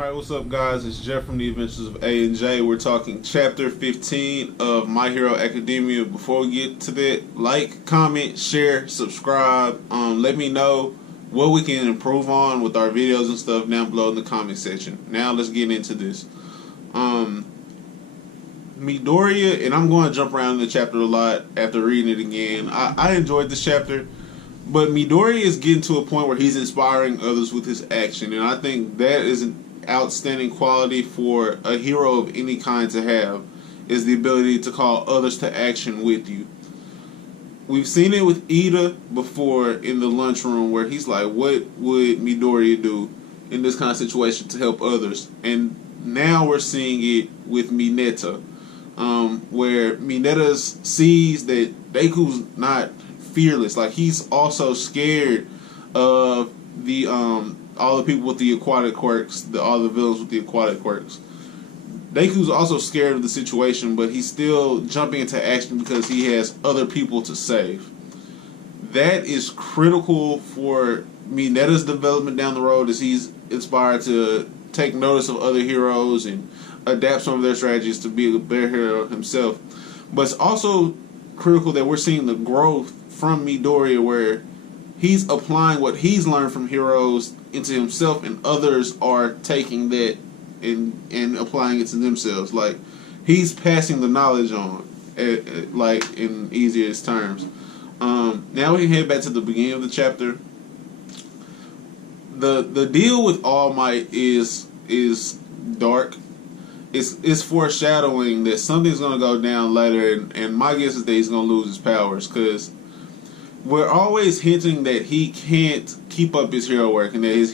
Alright, what's up guys? It's Jeff from The Adventures of A and J. We're talking chapter 15 of My Hero Academia. Before we get to that, like, comment, share, subscribe. Let me know what we can improve on with our videos and stuff down below in the comment section. Now let's get into this. Midoriya, and I'm going to jump around in the chapter a lot after reading it again. I enjoyed this chapter. But Midoriya is getting to a point where he's inspiring others with his action, and I think that is an outstanding quality for a hero of any kind to have, is the ability to call others to action with you. We've seen it with Ida before in the lunchroom, where he's like, what would Midoriya do in this kind of situation to help others? And now we're seeing it with Mineta, where Mineta sees that Deku's not fearless. Like, he's also scared of the all the people with the aquatic quirks, all the villains with the aquatic quirks. Deku's also scared of the situation, but he's still jumping into action because he has other people to save. That is critical for Mineta's development down the road, as he's inspired to take notice of other heroes and adapt some of their strategies to be a better hero himself. But it's also critical that we're seeing the growth from Midoriya, where he's applying what he's learned from heroes into himself, and others are taking that and applying it to themselves. Like, he's passing the knowledge on, like, in easiest terms. Now we can head back to the beginning of the chapter. The deal with All Might is dark. It's foreshadowing that something's going to go down later, and my guess is that he's going to lose his powers, because we're always hinting that he can't keep up his hero work, and that his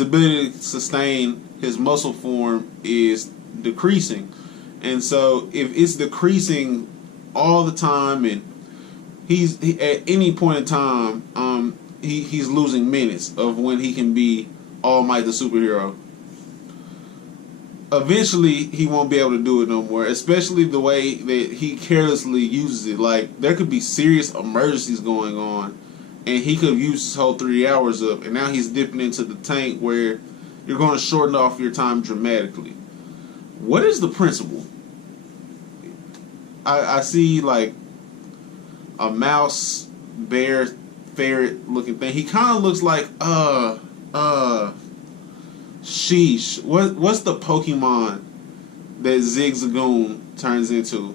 ability to sustain his muscle form is decreasing. And so if it's decreasing all the time, and he's at any point in time, he's losing minutes of when he can be All Might the superhero. Eventually, he won't be able to do it no more, especially the way that he carelessly uses it. Like, there could be serious emergencies going on, and he could have used his whole 3 hours up, and now he's dipping into the tank where you're going to shorten off your time dramatically. What is the principle? I see, like, a mouse, bear, ferret looking thing. He kind of looks like, sheesh. What's the Pokemon that Zigzagoon turns into?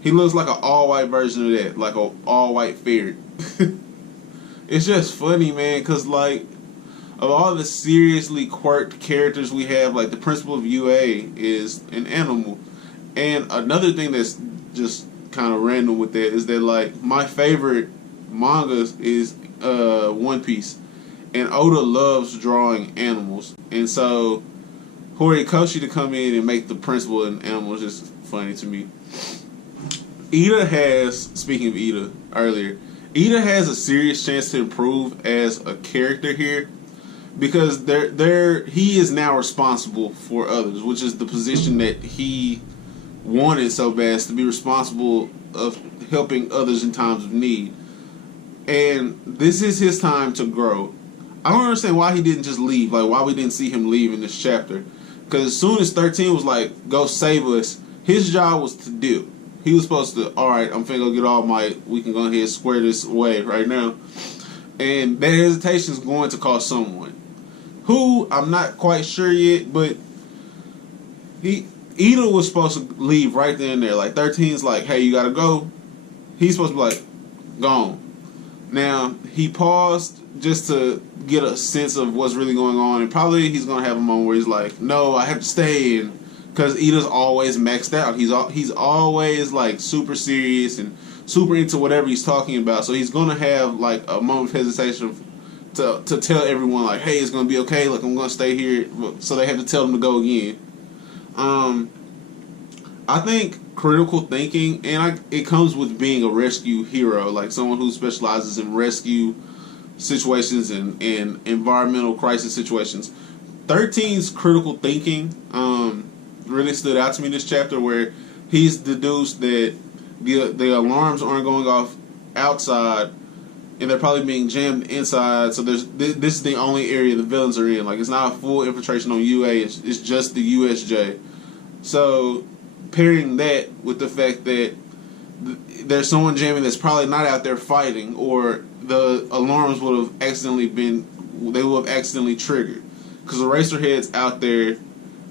He looks like an all-white version of that, like an all-white ferret. It's just funny, man, because, like, of all the seriously quirked characters we have, like, the principal of UA is an animal. And another thing that's just kind of random with that is that, like, my favorite manga is One Piece. And Oda loves drawing animals. And so Horikoshi to come in and make the principal an animal is just funny to me. Ida has, speaking of Ida earlier, Ida has a serious chance to improve as a character here, because he is now responsible for others, which is the position that he wanted so bad, to be responsible of helping others in times of need. And this is his time to grow. I don't understand why he didn't just leave, like, why we didn't see him leave in this chapter. Because as soon as 13 was like, go save us, his job was to dip. He was supposed to, alright, I'm finna go get All Might, we can go ahead and square this away right now. And that hesitation is going to cost someone. Who, I'm not quite sure yet, but Ida was supposed to leave right then and there. Like, 13's like, hey, you gotta go. He's supposed to be like, gone. Now, he paused just to get a sense of what's really going on, and probably he's going to have a moment where he's like, no, I have to stay, and because Ida's always maxed out. He's always, like, super serious and super into whatever he's talking about, so he's going to have, like, a moment of hesitation to tell everyone, like, hey, it's going to be okay, like, I'm going to stay here, so they have to tell him to go again. I think critical thinking, and it comes with being a rescue hero, like someone who specializes in rescue situations and environmental crisis situations. 13's critical thinking really stood out to me in this chapter, where he's deduced that the alarms aren't going off outside and they're probably being jammed inside. So this is the only area the villains are in. Like, it's not a full infiltration on UA. It's just the USJ. So pairing that with the fact that there's someone jamming that's probably not out there fighting, or the alarms would have accidentally triggered, because Eraserhead's out there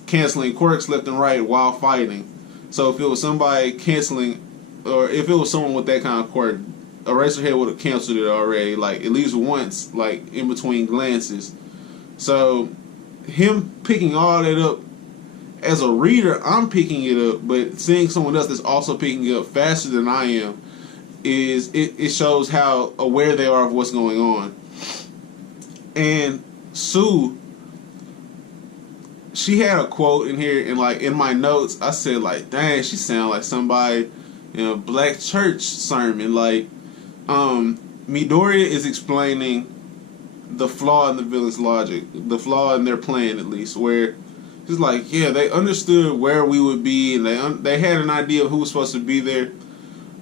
canceling quirks left and right while fighting. So if it was somebody canceling, or if it was someone with that kind of quirk, Eraserhead would have canceled it already, like at least once, like in between glances. So him picking all that up, as a reader, I'm picking it up, but seeing someone else that's also picking it up faster than I am, it shows how aware they are of what's going on. And Sue, she had a quote in here, and like in my notes, I said like, dang, she sounded like somebody in a black church sermon. Like, Midoriya is explaining the flaw in the villain's logic, the flaw in their plan at least, where he's like, yeah, they understood where we would be, and they had an idea of who was supposed to be there,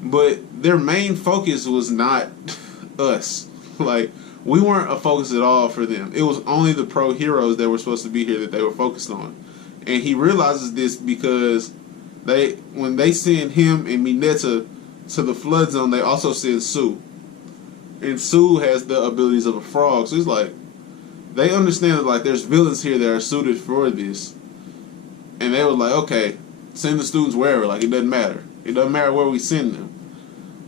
but their main focus was not us. Like, we weren't a focus at all for them. It was only the pro heroes that were supposed to be here that they were focused on. And he realizes this because when they send him and Mineta to the flood zone, they also send Sue. And Sue has the abilities of a frog. So he's like, they understand that like there's villains here that are suited for this. And they were like, okay, send the students wherever. Like, it doesn't matter. It doesn't matter where we send them.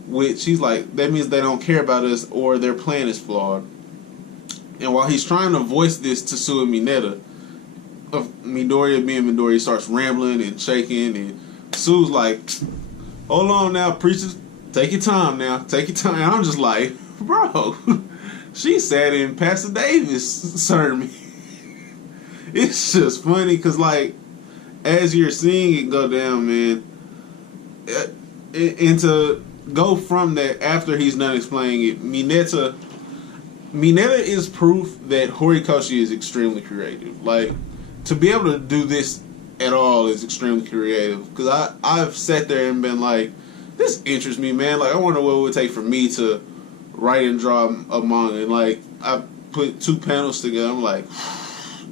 Which he's like, that means they don't care about us, or their plan is flawed. And while he's trying to voice this to Sue and Mineta, of Midoriya being Midoriya, he starts rambling and shaking, and Sue's like, hold on now, preachers, take your time now, take your time. And I'm just like, bro, she sat in Pastor Davis' sermon. It's just funny because, like, as you're seeing it go down, man, and to go from that after he's done explaining it, Mineta is proof that Horikoshi is extremely creative. Like, to be able to do this at all is extremely creative. Because I've sat there and been like, this interests me, man. Like, I wonder what it would take for me to write and draw a manga. And, like, I put 2 panels together. I'm like,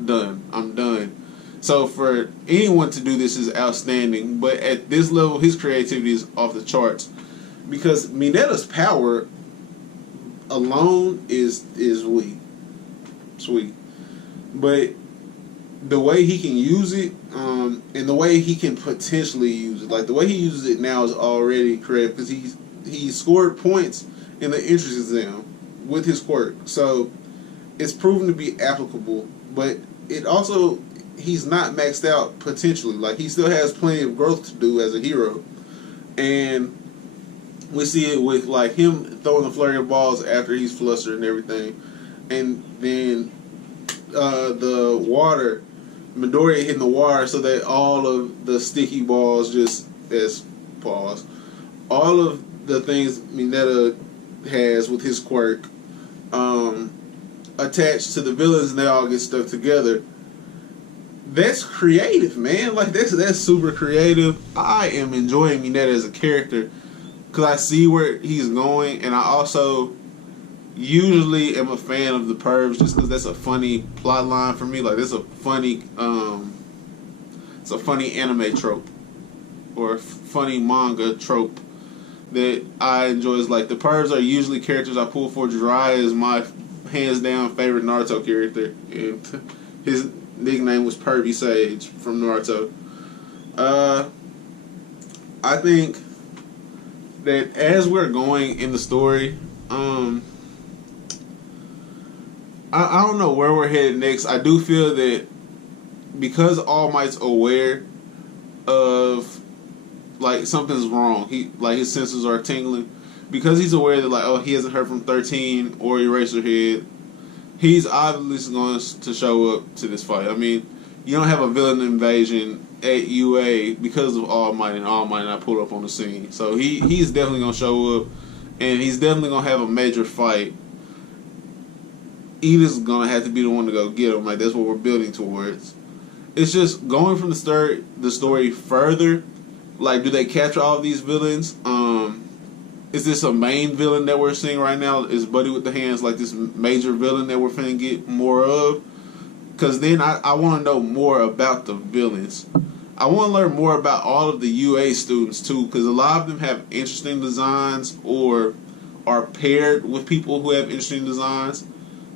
done. I'm done. So for anyone to do this is outstanding. But at this level, his creativity is off the charts. Because Mineta's power alone is weak. Sweet. But the way he can use it, and the way he can potentially use it, like the way he uses it now is already creative, because he scored points in the entrance exam with his quirk. So it's proven to be applicable, but it also, he's not maxed out potentially. Like, he still has plenty of growth to do as a hero. And we see it with like him throwing the flurry of balls after he's flustered and everything. And then the water, Midoriya hitting the water so that all of the sticky balls just, all of the things Mineta has with his quirk attached to the villains, and they all get stuck together. That's creative, man. Like, that's super creative. I am enjoying Mineta as a character because I see where he's going, and I also usually am a fan of the Purge just because that's a funny plot line for me. Like, it's a funny anime trope or a funny manga trope that I enjoy. Is like, the Purge are usually characters I pull for. Jiraiya is my hands down favorite Naruto character, and his nickname was Pervy Sage from Naruto. I think that as we're going in the story, I don't know where we're headed next. I do feel that because All Might's aware of like something's wrong, his senses are tingling. Because he's aware that, like, oh, he hasn't heard from 13 or Eraserhead, he's obviously going to show up to this fight. I mean, you don't have a villain invasion at UA because of All Might, and All Might not pull up on the scene. So he's definitely going to show up, and he's definitely going to have a major fight. Edith's going to have to be the one to go get him. Like, that's what we're building towards. It's just going from the story further. Like, do they capture all of these villains? is this a main villain that we're seeing right now? Is Buddy with the Hands like this major villain that we're finna get more of? Because then I want to know more about the villains. I want to learn more about all of the UA students too, because a lot of them have interesting designs or are paired with people who have interesting designs.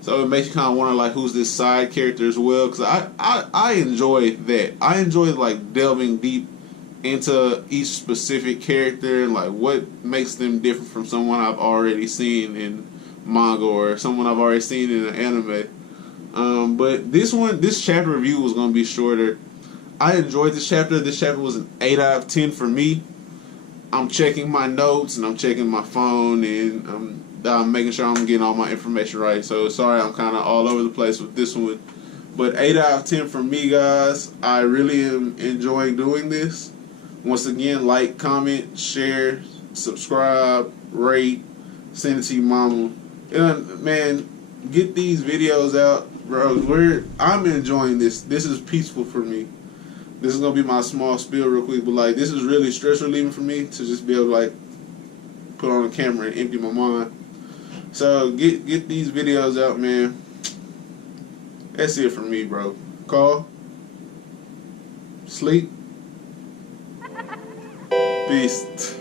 So it makes you kind of wonder like who's this side character as well. Because I enjoy that. I enjoy like delving deep into each specific character and like what makes them different from someone I've already seen in manga or someone I've already seen in an anime. But this chapter review was gonna be shorter. I enjoyed this chapter. This chapter was an 8 out of 10 for me. I'm checking my notes and I'm checking my phone and I'm making sure I'm getting all my information right. So sorry I'm kind of all over the place with this one. But 8 out of 10 for me, guys. I really am enjoying doing this. Once again, like, comment, share, subscribe, rate, send it to your mama. And, man, get these videos out, bro. I'm enjoying this. This is peaceful for me. This is gonna be my small spiel real quick, but like this is really stress relieving for me to just be able to like put on a camera and empty my mind. So get these videos out, man. That's it for me, bro. Call. Sleep. Peace.